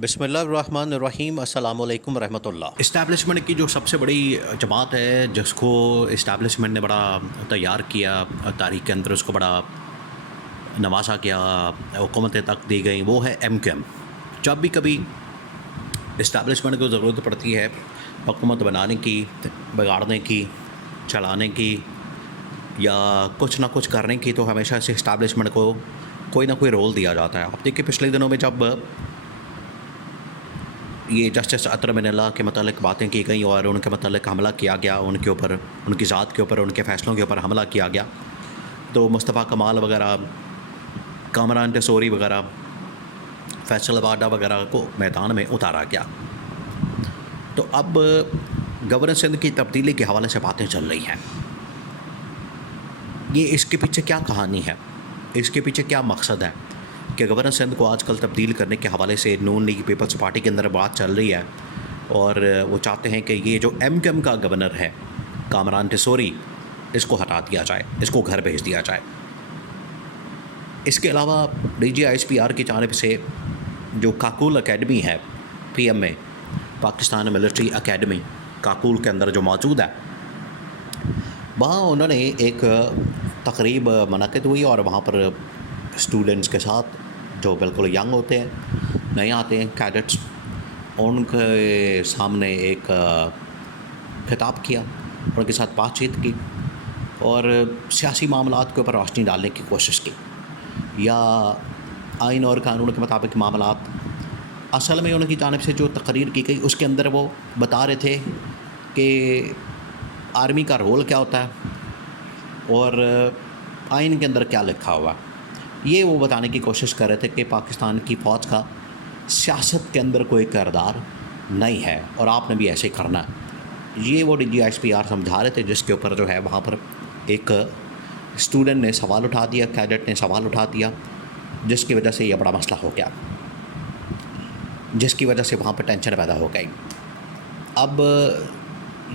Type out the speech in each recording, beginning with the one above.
बिस्मिल्लाहिर्रहमानिर्रहीम अस्सलामु अलैकुम रहमतुल्लाह। इस्टेब्लिशमेंट की जो सबसे बड़ी जमात है जिसको इस्टेब्लिशमेंट ने बड़ा तैयार किया, तारीख़ के अंदर उसको बड़ा नवाजा किया, हुकूमतें तक दी गई, वो है MQM। जब भी कभी इस्टेब्लिशमेंट को ज़रूरत पड़ती है हुकूमत बनाने की, बिगाड़ने की, चलाने की या कुछ ना कुछ करने की, तो हमेशा से इस्टेब्लिशमेंट को कोई ना कोई रोल दिया जाता है। आप देखिए पिछले दिनों में जब ये जस्टिस अतर मिनल्ला के मतलब बातें की गई और उनके मतलब हमला किया गया, उनके ऊपर, उनकी ज़ात के ऊपर, उनके फ़ैसलों के ऊपर हमला किया गया, तो मुस्तफ़ा कमाल वगैरह, कामरान टेसोरी वगैरह, फैसल वाडा वगैरह को मैदान में उतारा गया। तो अब गवर्नर सिंध की तब्दीली के हवाले से बातें चल रही हैं। ये इसके पीछे क्या कहानी है, इसके पीछे क्या मकसद है कि गवर्नर सिंध को आजकल तब्दील करने के हवाले से नून लीग पीपल्स पार्टी के अंदर बात चल रही है और वो चाहते हैं कि ये जो MQM का गवर्नर है कामरान टेसोरी, इसको हटा दिया जाए, इसको घर भेज दिया जाए। इसके अलावा DGISPR की जानिब से जो काकूल अकेडमी है PM में, पाकिस्तान मिलिट्री अकेडमी काकूल के अंदर जो मौजूद है, वहाँ उन्होंने एक तकरीब मुनक़िद हुई और वहाँ पर स्टूडेंट्स के साथ जो बिल्कुल यंग होते हैं, नए आते हैं कैडेट्स, उनके सामने एक खिताब किया, उनके साथ बातचीत की और सियासी मामलात के ऊपर रोशनी डालने की कोशिश की, या आइन और कानून के मुताबिक मामलात। असल में उनकी जानिब से जो तकरीर की गई उसके अंदर वो बता रहे थे कि आर्मी का रोल क्या होता है और आइन के अंदर क्या लिखा हुआ है। ये वो बताने की कोशिश कर रहे थे कि पाकिस्तान की फ़ौज का सियासत के अंदर कोई किरदार नहीं है और आपने भी ऐसे करना है। ये वो DGISPR समझा रहे थे, जिसके ऊपर जो है वहाँ पर एक स्टूडेंट ने सवाल उठा दिया, कैडेट ने सवाल उठा दिया, जिसकी वजह से ये बड़ा मसला हो गया, जिसकी वजह से वहाँ पर टेंशन पैदा हो गई। अब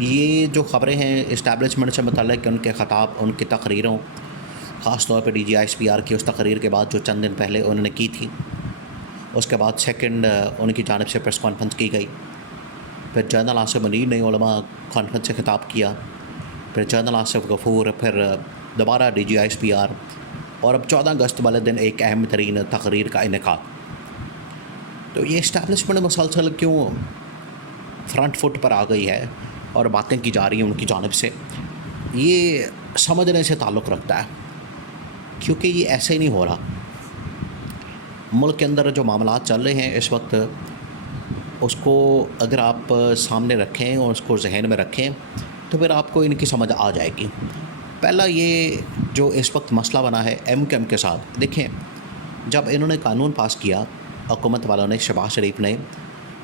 ये जो ख़बरें हैं इस्टेब्लिशमेंट से मतलब उनके ख़िताब, उनकी तकरीरों, ख़ास तौर पे DGISPR की उस तकरीर के बाद जो चंद दिन पहले उन्होंने की थी, उसके बाद सेकंड उनकी जानिब से प्रेस कॉन्फ्रेंस की गई, फिर जनरल आसिफ मुनीर ने उलमा कॉन्फ्रेंस से खिताब किया, फिर जनरल आसिफ गफूर, फिर दोबारा DGISPR और अब 14 अगस्त वाले दिन एक अहम तरीन तकरीर का इनेकाद। तो ये इस्टेब्लिशमेंट मुसलसल क्यों फ्रंट फुट पर आ गई है और बातें की जा रही हैं उनकी जानिब से, ये समझने से ताल्लुक़ रखता है, क्योंकि ये ऐसे ही नहीं हो रहा। मुल्क के अंदर जो मामलात चल रहे हैं इस वक्त, उसको अगर आप सामने रखें और उसको जहन में रखें तो फिर आपको इनकी समझ आ जाएगी। पहला ये जो इस वक्त मसला बना है MQM के साथ, देखें जब इन्होंने कानून पास किया हुकूमत वालों ने, शहबाज शरीफ ने,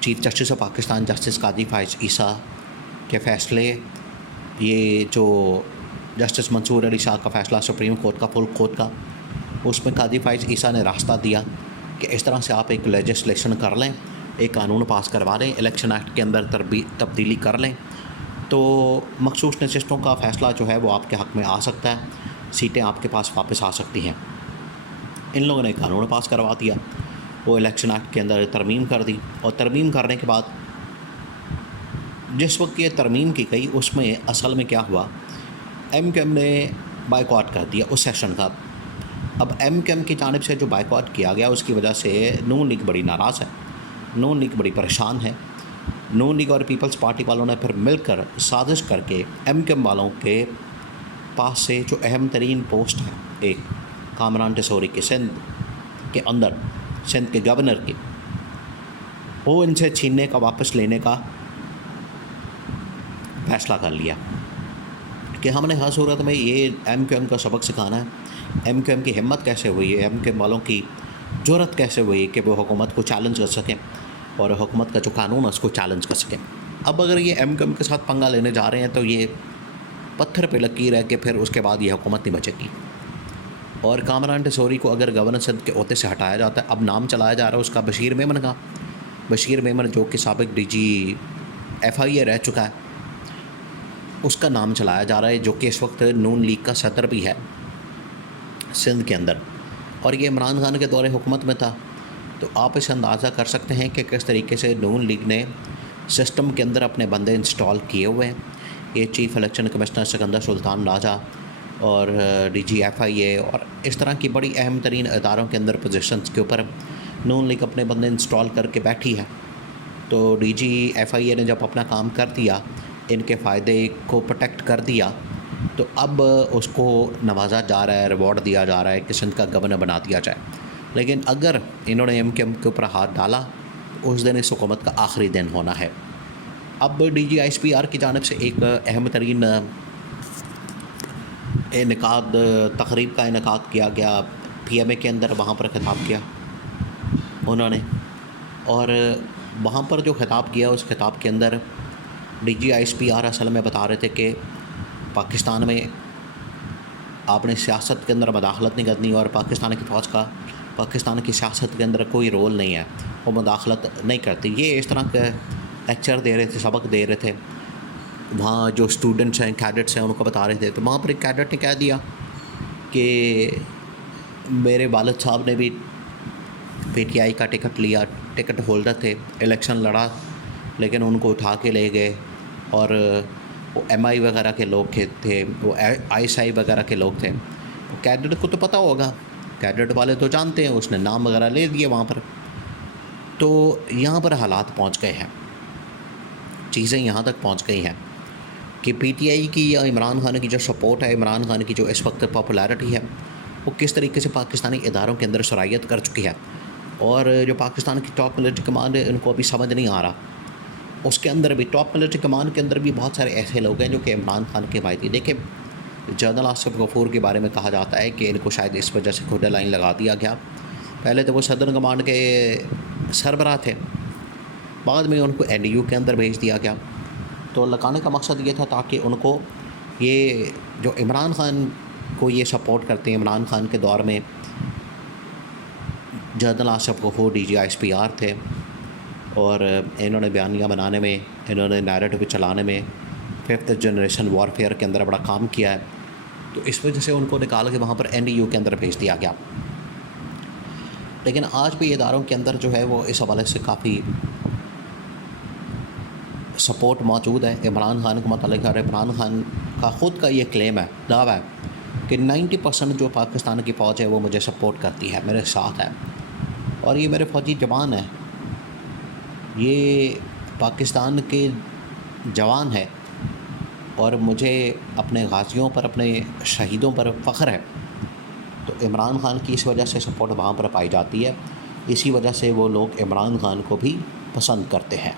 chief justice of Pakistan justice Qazi Faez Isa के फ़ैसले, ये जो जस्टिस मंसूर अली शाह का फ़ैसला सुप्रीम कोर्ट का, फुल कोर्ट का, उसमें काजी फ़ाइज़ ईसा ने रास्ता दिया कि इस तरह से आप एक लेजिस्लेशन कर लें, एक कानून पास करवा लें, इलेक्शन एक्ट के अंदर तब्दीली कर लें, तो मखसूस नशिस्तों का फ़ैसला जो है वो आपके हक़ में आ सकता है, सीटें आपके पास वापस आ सकती हैं। इन लोगों ने कानून पास करवा दिया, वो इलेक्शन एक्ट के अंदर तरमीम कर दी, और तरमीम करने के बाद जिस वक्त ये तरमीम की गई उसमें असल में क्या हुआ, MQM ने बाइकआउट कर दिया उस सेशन का। अब MQM की जानिब से जो बाइकआउट किया गया उसकी वजह से नून लीग बड़ी नाराज़ है, नून लीग बड़ी परेशान है। नून लीग और पीपल्स पार्टी वालों ने फिर मिलकर साजिश करके MQM वालों के पास से जो अहम तरीन पोस्ट है एक कामरान टेसोरी के सिंध के अंदर, सिंध के गवर्नर की, वो इनसे छीनने का, वापस लेने का फ़ैसला कर लिया कि हमने हर सूरत में ये MQM का सबक सिखाना है। MQM की हिम्मत कैसे हुई है, MQM वालों की जुर्रत कैसे हुई कि वो हुकूमत को चैलेंज कर सकें और हुकूमत का जो कानून है उसको चैलेंज कर सकें। अब अगर ये MQM के साथ पंगा लेने जा रहे हैं तो ये पत्थर पे लकीर है कि फिर उसके बाद ये हुकूमत नहीं बचेगी। और कामरान टेसोरी को अगर गवर्नर सिंध के ओहदे से हटाया जाता है, अब नाम चलाया जा रहा है उसका बशीर मेमन का, बशीर मेमन जो कि साबिक DG FIA रह चुका है, उसका नाम चलाया जा रहा है, जो कि इस वक्त नून लीग का सदर भी है सिंध के अंदर, और ये इमरान खान के दौरे हुकूमत में था। तो आप इसे अंदाज़ा कर सकते हैं कि किस तरीके से नून लीग ने सिस्टम के अंदर अपने बंदे इंस्टॉल किए हुए हैं। ये chief election commissioner Sikandar Sultan Raja और DG FIA और इस तरह की बड़ी अहम तरीन इदारों के अंदर पोजीशंस के ऊपर नून लीग अपने बंदे इंस्टॉल करके बैठी है। तो DG FIA ने जब अपना काम कर दिया, इनके फ़ायदे को प्रोटेक्ट कर दिया, तो अब उसको नवाजा जा रहा है, रिवॉर्ड दिया जा रहा है कि सिंध का गवर्नर बना दिया जाए। लेकिन अगर इन्होंने MKM के ऊपर हाथ डाला, उस दिन इस हुकूमत का आखिरी दिन होना है। अब DG ISPR की जानिब से एक अहम तरीन इनेकाद तकरीब का इनेकाद किया गया PMA के अंदर, वहाँ पर खिताब किया उन्होंने। और वहाँ पर जो खिताब किया, उस खिताब के अंदर DG ISPR असल में बता रहे थे कि पाकिस्तान में आपने सियासत के अंदर मदाखलत नहीं करनी और पाकिस्तान की फ़ौज का पाकिस्तान की सियासत के अंदर कोई रोल नहीं है, वो मदाखलत नहीं करती। ये इस तरह के लेक्चर दे रहे थे, सबक दे रहे थे। वहाँ जो स्टूडेंट्स हैं, कैडेट्स हैं, उनको बता रहे थे। तो वहाँ पर एक कैडेट ने कह दिया कि मेरे वालिद साहब ने भी PTI का टिकट लिया, टिकट होल्डर थे, इलेक्शन लड़ा, लेकिन उनको उठा के ले गए और वो MI वगैरह के लोग थे, वो ISI वगैरह के लोग थे। कैडेट को तो पता होगा, कैडेट वाले तो जानते हैं, उसने नाम वगैरह ले दिए वहाँ पर। तो यहाँ पर हालात पहुँच गए हैं, चीज़ें यहाँ तक पहुँच गई हैं कि PTI की या इमरान खान की जो सपोर्ट है, इमरान खान की जो इस वक्त पॉपुलैरिटी है, वो किस तरीके से पाकिस्तानी इदारों के अंदर शरायत कर चुकी है। और जो पाकिस्तान की टॉप मिलिट्री कमांड है, उनको अभी समझ नहीं आ रहा। उसके अंदर भी टॉप मिलिट्री कमांड के अंदर भी बहुत सारे ऐसे लोग हैं जो कि इमरान खान के मायती। देखिए, जनरल आसिफ गफूर के बारे में कहा जाता है कि इनको शायद इस वजह से खुदा लाइन लगा दिया गया। पहले तो वो सदर्न कमांड के सरबराह थे, बाद में उनको NDU के अंदर भेज दिया गया। तो लगाने का मकसद ये था ताकि उनको ये जो इमरान खान को ये सपोर्ट करते हैं, इमरान खान के दौर में general Asif Ghafoor DG ISPR थे और इन्होंने बयानियाँ बनाने में, इन्होंने नैरेटिव चलाने में 5th जनरेशन वॉरफेयर के अंदर बड़ा काम किया है। तो इस वजह से उनको निकाल के वहाँ पर NDU के अंदर भेज दिया गया। लेकिन आज भी इदारों के अंदर जो है वो इस हवाले से काफ़ी सपोर्ट मौजूद है इमरान खान को मतलब। और इमरान खान का ख़ुद का ये क्लेम है, दावा है कि 90% जो पाकिस्तान की फ़ौज है वो मुझे सपोर्ट करती है, मेरे साथ है, और ये मेरे फ़ौजी जवान हैं, ये पाकिस्तान के जवान है और मुझे अपने गाज़ियों पर, अपने शहीदों पर फ़ख्र है। तो इमरान खान की इस वजह से सपोर्ट वहाँ पर पाई जाती है, इसी वजह से वो लोग इमरान खान को भी पसंद करते हैं।